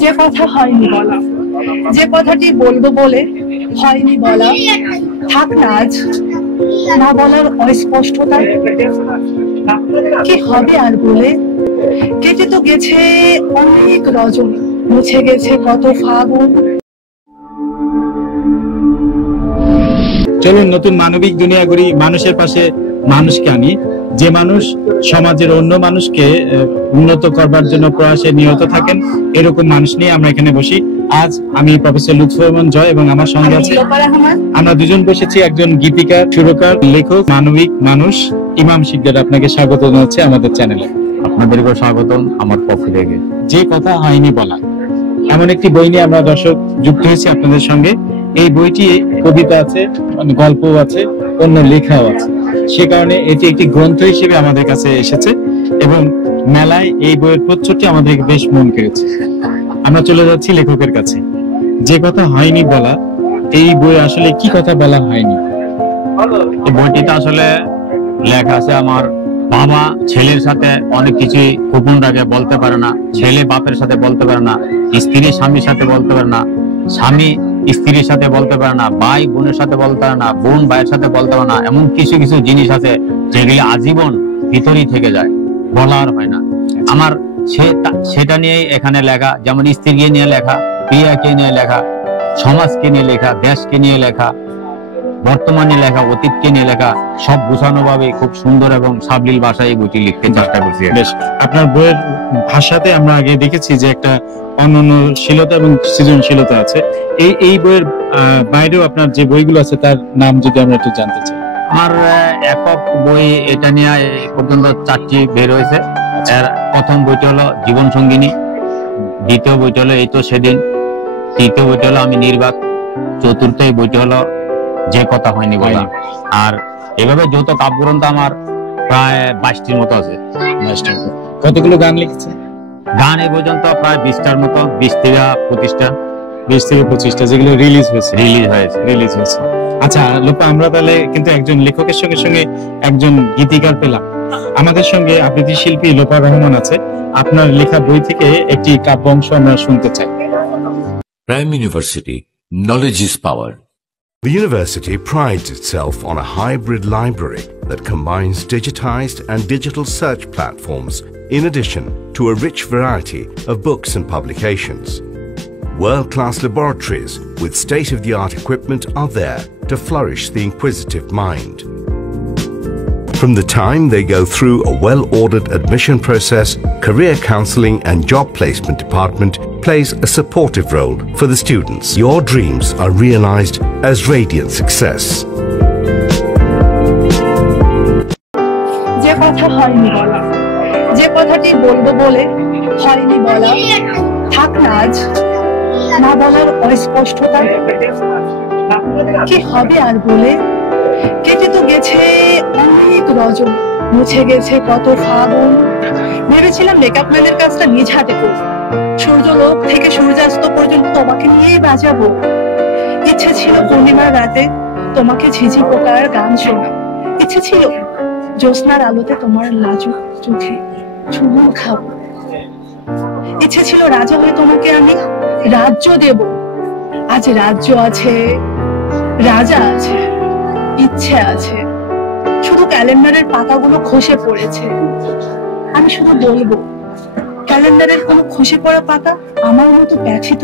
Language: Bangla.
যে কথা হয়নি বলা, যে কথাটি বলবো বলে হয়নি বলা, থাক না আজ না বলার অস্পষ্টতা। কি হবে আর বলে? কেটে তো গেছে অনেক রজনী, মুছে গেছে কত ফাগুন। চলুন নতুন মানবিক দুনিয়া গড়ি, মানুষের পাশে মানুষকে আনি। যে মানুষ সমাজের অন্য মানুষকে উন্নত করবার জন্য প্রয়াসে নিহত থাকেন, এরকম মানুষ নিয়ে আমরা এখানে বসি। আজ আমি প্রফেসর লুৎফর রহমান জয় এবং আমার সঙ্গে আছে আমরা দুজন বসেছি, একজন গীতিকার, সুরকার, লেখক, মানবিক মানুষ ইমাম শিকদার। আপনাকে স্বাগত জানাচ্ছি আমাদের চ্যানেলে। আপনাদেরকেও স্বাগতম আমার পক্ষ থেকে। যে কথা হয়নি বলা, এমন একটি বই নিয়ে আমরা দর্শক যুক্ত হয়েছি আপনাদের সঙ্গে। এই বইটি কবিতা আছে, গল্প আছে, অন্য লেখাও আছে। সে কারণে এটি একটি গ্রন্থ হিসেবে আমাদের কাছে এসেছে এবং মেলায় এই বইয়ের প্রচ্ছদটি আমাদের বেশ মন কেড়েছে। আমরা চলে যাচ্ছি লেখকের কাছে। যে কথা হয়নি বলা, এই বই আসলে কি কথা বলা হয়নি? এই বইটিতে আসলে লেখা আছে আমার বাবা ছেলের সাথে অনেক কিছুই গোপন রাখে, বলতে পারে না। ছেলে বাপের সাথে বলতে পারে না, স্ত্রী স্বামীর সাথে বলতে পারে না, স্বামী স্ত্রীর সাথে বলতে পারে না, ভাই বোনের সাথে বলতে পারে না, বোন ভাইয়ের সাথে বলতে পারে না। এমন কিছু কিছু জিনিস আছে যেগুলি আজীবন ভিতরেই থেকে যায়, বলার হয় না। আমার সেটা নিয়ে এখানে লেখা, যেমন স্ত্রীকে নিয়ে লেখা, প্রিয়াকে নিয়ে লেখা, সমাজকে নিয়ে লেখা, দেশকে নিয়ে লেখা, বর্তমানে লেখা, অতীতকে নিয়ে লেখা, সব গুছানো ভাবে খুব সুন্দর এবং সাবলীল ভাষায় এই বইটি লিখতে চেষ্টা করছি। বেশ, আপনার বইয়ের ভাষাতে আমরা আগে দেখেছি যে একটা অনন্যশীলতা এবং সৃজনশীলতা আছে। এই বইয়ের বাইরেও আপনার যে বইগুলো আছে তার নাম যদি আমরা একটু জানতে চাই। আমার একক বই এটা নিয়ে এই পর্যন্ত 4টি বের হয়েছে। এর প্রথম বইটি হলো জীবন সঙ্গিনী, দ্বিতীয় বইটি হলো এই তো সেদিন, তৃতীয় বইটি হলো আমি নির্বাক, চতুর্থ বইটি হলো যে কথা হয়নি বলা। আর এভাবে যৌথ কাব্যগ্রন্থ আমার প্রায় 22টির মতো আছে। কতগুলো গান লিখেছে? গান এই পর্যন্ত প্রায় 20টার মতো, 20 থেকে 25টা যেগুলো রিলিজ হয়েছে। আচ্ছা লোপা, আমরা তাহলে কিন্তু একজন লেখকের সঙ্গে সঙ্গে একজন গীতিকার পেলাম। আমাদের সঙ্গে আবৃত্তি শিল্পী লোপা রহমান আছে। আপনার লেখা বই থেকে একটি কাব্য অংশ আমরা শুনতে চাই। Prime University, knowledge is power. The university prides itself on a hybrid library that combines digitized and digital search platforms in addition to a rich variety of books and publications. World-class laboratories with state-of-the-art equipment are there to flourish the inquisitive mind. From the time they go through a well-ordered admission process, career counseling and job placement department plays a supportive role for the students. Your dreams are realized as radiant success. যে কথা হয়নি বলা, যে কথাটি বলবো বলে হয়নি বলা, থাক না আজ না বলার অস্পষ্টতা। কি হবে আর বলে? কেটে তো গেছে অনেক রজনী, মুছে গেছে কত ফাগুন। ভেবেছিলাম মেকআপ ম্যানের কাজটা নিজ হাতে করব, সূর্যলোক থেকে সূর্যাস্ত পর্যন্ত তোমাকে নিয়েই বাজাবো। ইচ্ছে ছিল পূর্ণিমার রাতে তোমাকে ঝিঝি পোকার গান শোনা, ইচ্ছে ছিল জ্যোৎস্নার আলোতে তোমার লাজুক চোখে চুমুক খাবো, ইচ্ছে ছিল রাজা হয়ে তোমাকে আমি রাজ্য দেব। আজ রাজ্য আছে, রাজা আছে, ইচ্ছে আছে, শুধু ক্যালেন্ডারের পাতাগুলো খসে পড়েছে। আমি শুধু বলবো, ক্যালেন্ডারের কোনো খসে পড়া পাতা আমার মতো ব্যথিত